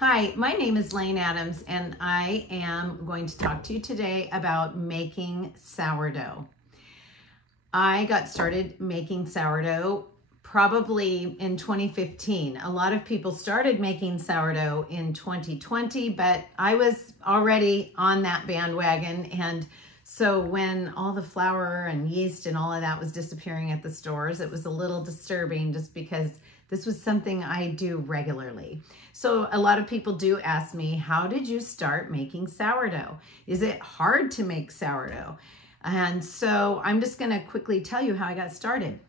Hi, my name is Lane Adams, and I am going to talk to you today about making sourdough. I got started making sourdough probably in 2015. A lot of people started making sourdough in 2020, but I was already on that bandwagon. And so when all the flour and yeast and all of that was disappearing at the stores, it was a little disturbing just because this was something I do regularly. So a lot of people do ask me, how did you start making sourdough? Is it hard to make sourdough? And so I'm just gonna quickly tell you how I got started.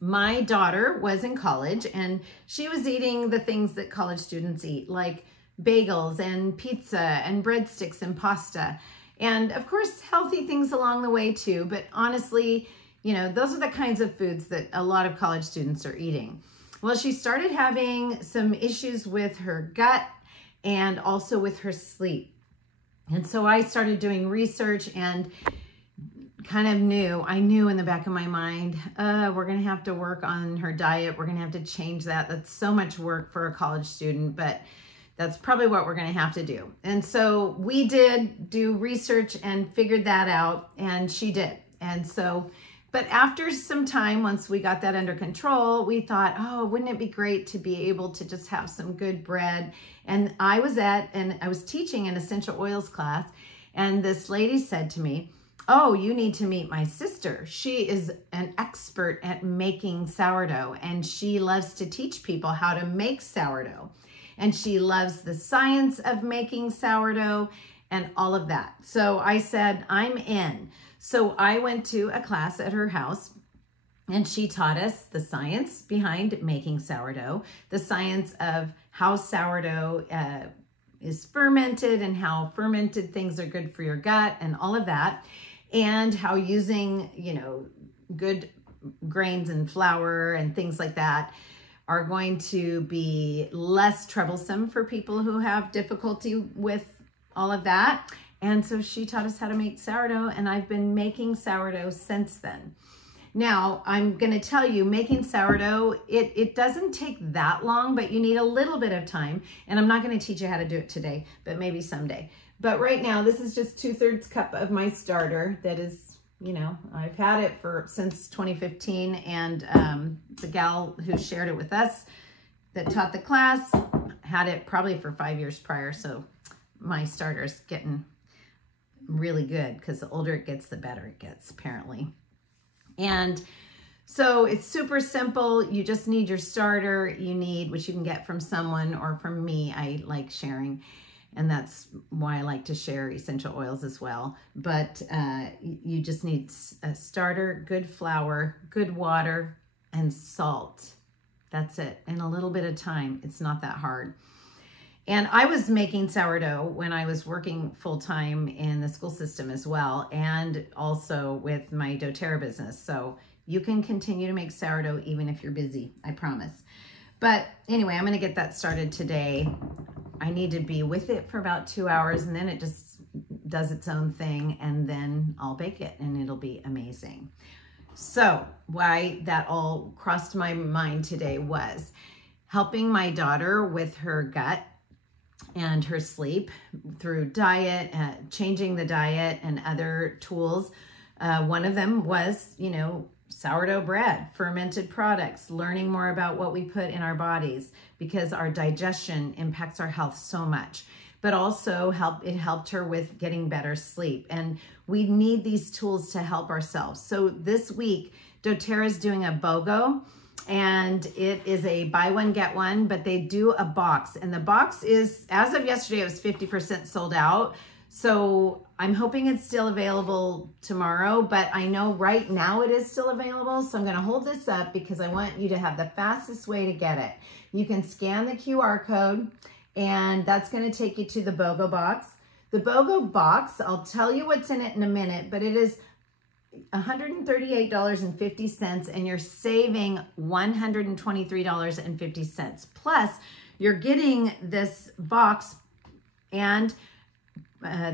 My daughter was in college and she was eating the things that college students eat, like bagels and pizza and breadsticks and pasta. And of course, healthy things along the way too, but honestly, you know, those are the kinds of foods that a lot of college students are eating. Well, she started having some issues with her gut and also with her sleep. And so I started doing research and kind of I knew in the back of my mind, we're gonna have to work on her diet. We're gonna have to change that. That's so much work for a college student, but that's probably what we're gonna have to do. And so we did do research and figured that out, and she did. And so, but after some time, once we got that under control, we thought, oh, wouldn't it be great to be able to just have some good bread? And I was teaching an essential oils class, and this lady said to me, oh, you need to meet my sister. She is an expert at making sourdough, and she loves to teach people how to make sourdough. And she loves the science of making sourdough and all of that. So I said, I'm in. So I went to a class at her house, and she taught us the science behind making sourdough, the science of how sourdough is fermented and how fermented things are good for your gut and all of that, and how using, you know, good grains and flour and things like that are going to be less troublesome for people who have difficulty with all of that. And so she taught us how to make sourdough, and I've been making sourdough since then. Now, I'm gonna tell you, making sourdough, it doesn't take that long, but you need a little bit of time. And I'm not gonna teach you how to do it today, but maybe someday. But right now, this is just 2/3 cup of my starter that is, you know, I've had it since 2015, and the gal who shared it with us that taught the class had it probably for 5 years prior. So my starter's getting really good, because the older it gets, the better it gets, apparently. And so it's super simple. You just need your starter. You need, which you can get from someone or from me. I like sharing, and that's why I like to share essential oils as well. But you just need a starter, good flour, good water, and salt. That's it. And a little bit of time. It's not that hard. And I was making sourdough when I was working full-time in the school system as well, and also with my doTERRA business. So you can continue to make sourdough even if you're busy, I promise. But anyway, I'm gonna get that started today. I need to be with it for about 2 hours, and then it just does its own thing, and then I'll bake it and it'll be amazing. So why that all crossed my mind today was helping my daughter with her gut and her sleep through diet, changing the diet and other tools. One of them was, you know, sourdough bread, fermented products, learning more about what we put in our bodies, because our digestion impacts our health so much. But also it helped her with getting better sleep. And we need these tools to help ourselves. So this week, doTERRA is doing a BOGO, and it is a buy one, get one, but they do a box. And the box is, as of yesterday, it was 50% sold out. So I'm hoping it's still available tomorrow, but I know right now it is still available. So I'm gonna hold this up because I want you to have the fastest way to get it. You can scan the QR code, and that's gonna take you to the BOGO box. The BOGO box, I'll tell you what's in it in a minute, but it is $138.50, and you're saving $123.50. Plus, you're getting this box and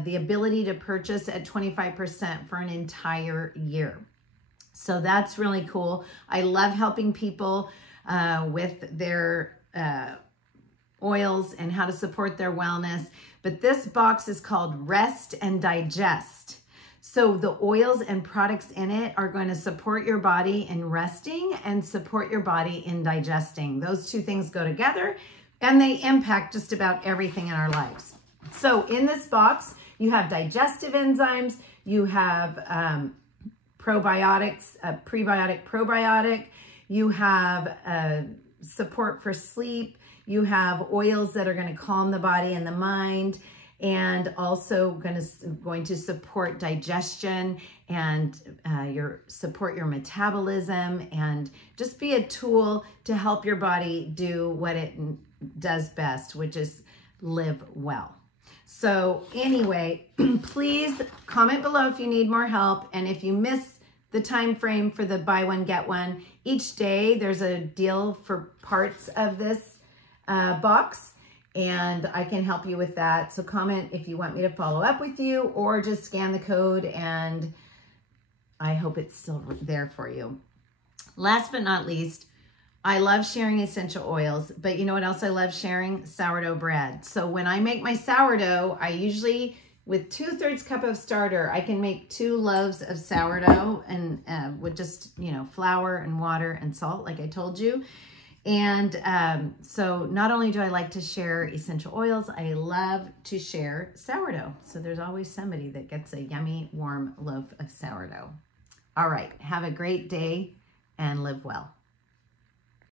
the ability to purchase at 25% for an entire year. So that's really cool. I love helping people with their oils and how to support their wellness. But this box is called Rest and Digest. So the oils and products in it are going to support your body in resting and support your body in digesting. Those two things go together and they impact just about everything in our lives. So in this box, you have digestive enzymes, you have probiotics, prebiotic, probiotic, you have support for sleep, you have oils that are going to calm the body and the mind, and also going to support digestion and support your metabolism, and just be a tool to help your body do what it does best, which is live well. So anyway, please comment below if you need more help, and if you miss the time frame for the buy one get one, each day there's a deal for parts of this box, and I can help you with that. So comment if you want me to follow up with you, or just scan the code and I hope it's still there for you. Last but not least, I love sharing essential oils, but you know what else I love sharing? Sourdough bread. So when I make my sourdough, I usually, with 2/3 cup of starter, I can make 2 loaves of sourdough, and with just, you know, flour and water and salt, like I told you. And so not only do I like to share essential oils, I love to share sourdough. So there's always somebody that gets a yummy, warm loaf of sourdough. All right, have a great day and live well.